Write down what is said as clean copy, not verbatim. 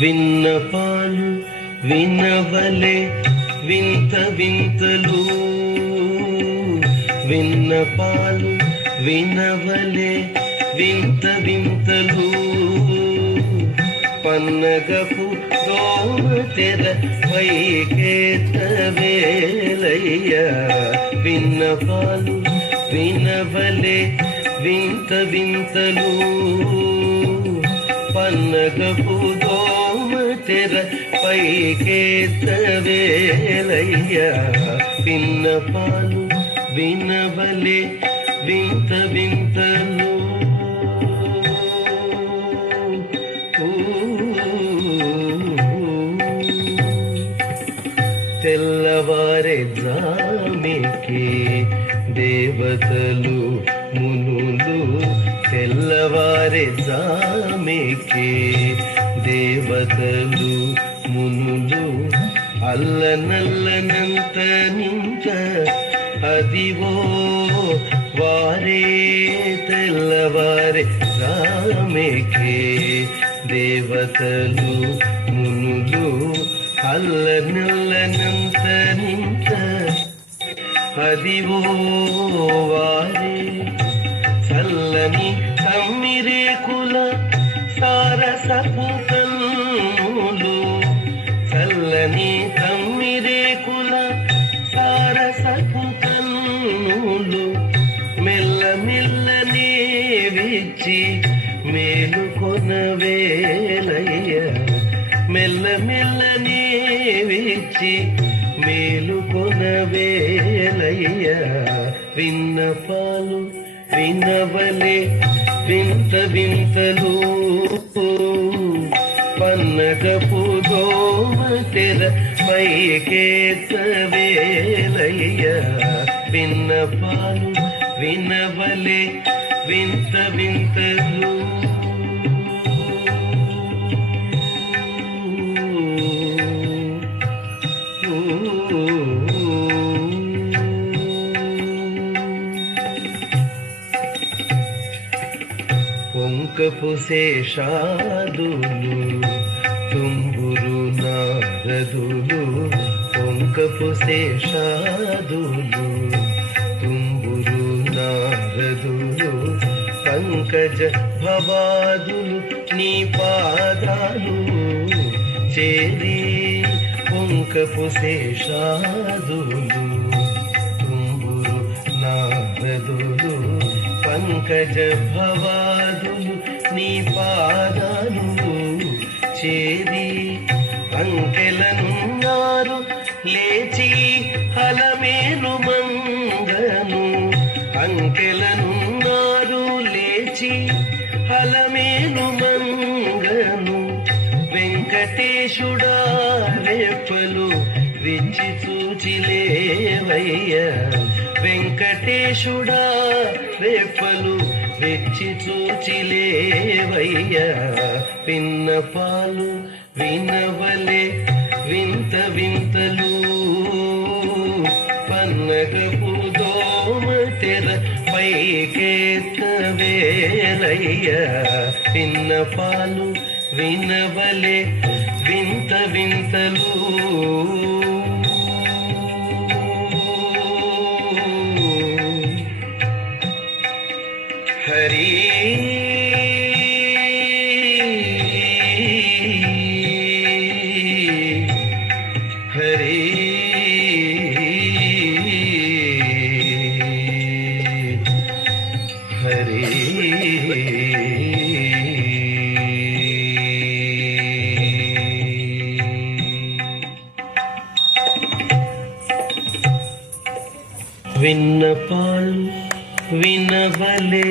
విన్నపాలు వినవలే వింత వింతలు, విన్నపాలు వినవలే వింత వింతలు. పన్నగపు దోమ తెర పైకెత్తవేలయ్య, విన్నపాలు వినవలే వింత వింతలు. పన్నగపు దోమ తెర పైకెత్తవేలయ్య, విన్నపాలు వినవలే వింత వింతలు. తెల్లవారే జామెకి దేవతలు మునులు, తెల్లవారే జామెకి దేవతలు మునులు. అల్లనల్లనంత నింత అదివో వారే, తెల్లవారే జామెకి దేవతలు మునులు. అల్లనల్లనంత నింత అదివో వారే, చల్లని తమ్మిరేకుల సారసపు కన్నులు, చల్లని తమ్మిరేకుల సారసపు కన్నులు. మెల్ల మెల్లనే విచ్చి మేలుకొనవేలయ్య, మెల్ల మెల్లనే విచ్చి మేలుకొనవేలయ్య. విన్నపాలు వినవలే వింత వింతలు, పన్నగపు దోమ తెర పైకెత్తవేలయ్య, విన్నపాలు వినవలే వింత వింతలు. పొంకపు శేషాదులు తుంబురు నారదులు, పొంకపు శేషాదులు తుంబురు నారదులు. పంకజ భవాదులు నీ పాదాలు చేరి, పొంకపు శేషాదులు తుంబురు నారదులు. పంకజ భవాదులు నీ పాదాలు చేరి, అంకెలనున్నారు లేచి హలమేలు మంగను, అంకెలనున్నారు లేచి హలమేలు మంగను. వెంకటేశుడా రెప్పలు విచ్చి చూచిలేవయ్య, వెంకటేశుడా రెప్పలు వెచ్చి చూచిలేవయ్య. విన్నపాలు వినవలే వింత వింతలు, పన్నగపు దోమ తెర పైకెత్తవేలయ్య, విన్నపాలు వినవలే వింత వింతలు. హరి హరి హరి విన్నపాలు వినవలే